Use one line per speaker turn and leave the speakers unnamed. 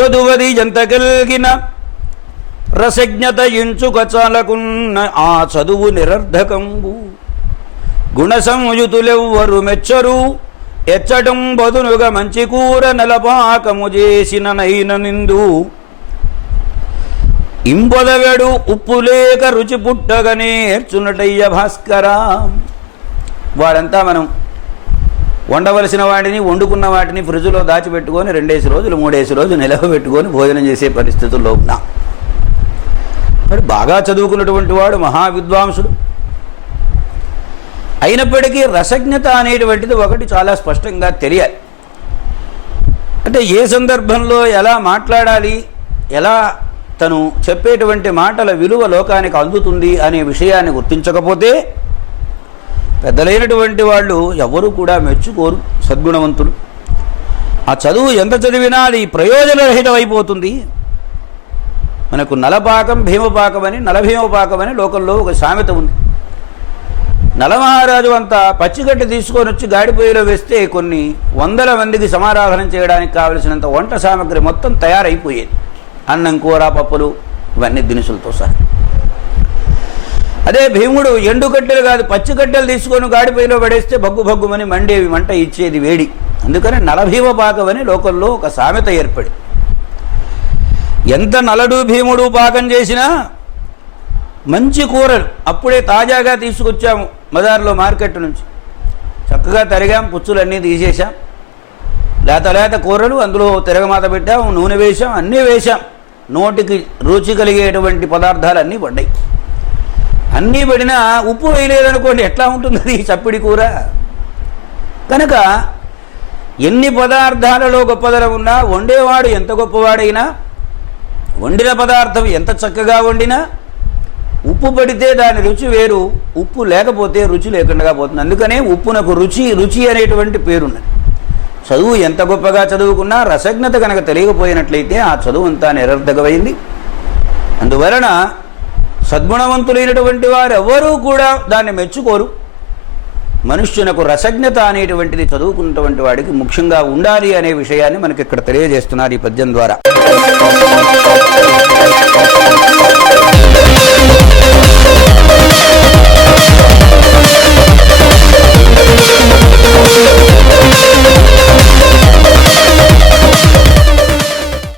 చదువది ఎంత కలిగిన? రసజ్ఞత ఎంచుక చాలకున్న ఆ చదువు నిరర్ధకంబు. గుణ సంయుతులెవ్వరు మెచ్చరు? ఎచ్చటం బదునుగా మంచి కూర నెలపాకము చేసిన నైన నిందు. ఇంపొదవెడు ఉప్పు లేక రుచి పుట్టగా నేర్చున్నటయ్య భాస్కరా. వాడంతా మనం వండవలసిన వాటిని వండుకున్న వాటిని ఫ్రిడ్జ్లో దాచిపెట్టుకొని రెండేసి రోజులు మూడేసి రోజులు నిలవ పెట్టుకొని భోజనం చేసే పరిస్థితుల్లో ఉన్నాం మరి బాగా చదువుకున్నటువంటి వాడు మహావిద్వాంసుడు. అయినప్పటికీ రసజ్ఞత అనేటువంటిది ఒకటి చాలా స్పష్టంగా తెలియాలి. అంటే ఏ సందర్భంలో ఎలా మాట్లాడాలి ఎలా తను చెప్పేటువంటి మాటల విలువ లోకానికి అందుతుంది అనే విషయాన్ని గుర్తించకపోతే పెద్దలైనటువంటి వాళ్ళు ఎవరు కూడా మెచ్చుకోరు సద్గుణవంతులు. ఆ చదువు ఎంత చదివినా అది ప్రయోజనరహితమైపోతుంది. మనకు నలపాకం భీమపాకం అని నలభీమపాకం అని లోకంలో ఒక సామెత ఉంది. నలమహారాజు అంతా పచ్చిగడ్డి తీసుకొని వచ్చి గాడిపోయిలో వేస్తే కొన్ని వందల మందికి సమారాధనం చేయడానికి కావలసినంత వంట సామాగ్రి మొత్తం తయారైపోయేది. అన్నం కూర పప్పులు ఇవన్నీ దినుసులతో సహా. అదే భీముడు ఎండు కట్టెలు కాదు పచ్చి కట్టెలు తీసుకొని గాడిపోయిలో పడేస్తే బగ్గు బగ్గుమని మండేవి మంట ఇచ్చేది వేడి. అందుకని నలభీమ పాకం అని ఒక సామెత ఏర్పడి. ఎంత నలడు భీముడు పాకం చేసినా మంచి కూరలు అప్పుడే తాజాగా తీసుకొచ్చాము మదార్లో మార్కెట్ నుంచి. చక్కగా తరిగాం పుచ్చులన్నీ తీసేసాం లేత లేత కూరలు అందులో తిరగమాత పెట్టాం నూనె వేసాం అన్నీ వేసాం నోటికి రుచి కలిగేటువంటి పదార్థాలు అన్నీ పడ్డాయి. అన్నీ పడినా ఉప్పు వేయలేదనుకోండి ఎట్లా ఉంటుంది చప్పిడి కూర? కనుక ఎన్ని పదార్థాలలో గొప్పదనం ఉన్నా వండేవాడు ఎంత గొప్పవాడైనా వండిన పదార్థం ఎంత చక్కగా వండినా ఉప్పు పడితే దాని రుచి వేరు ఉప్పు లేకపోతే రుచి లేకుండా పోతుంది. అందుకనే ఉప్పునకు రుచి రుచి అనేటువంటి పేరున్నది. చదువు ఎంత గొప్పగా చదువుకున్నా రసజ్ఞత కనుక తెలియకపోయినట్లయితే ఆ చదువు అంతా నిరర్ధకమైంది. అందువలన సద్గుణవంతులైనటువంటి వారు ఎవరూ కూడా దాన్ని మెచ్చుకోరు. మనుష్యునకు రసజ్ఞత అనేటువంటిది చదువుకున్నటువంటి వాడికి ముఖ్యంగా ఉండాలి అనే విషయాన్ని మనకి ఇక్కడ తెలియజేస్తున్నారు ఈ పద్యం ద్వారా.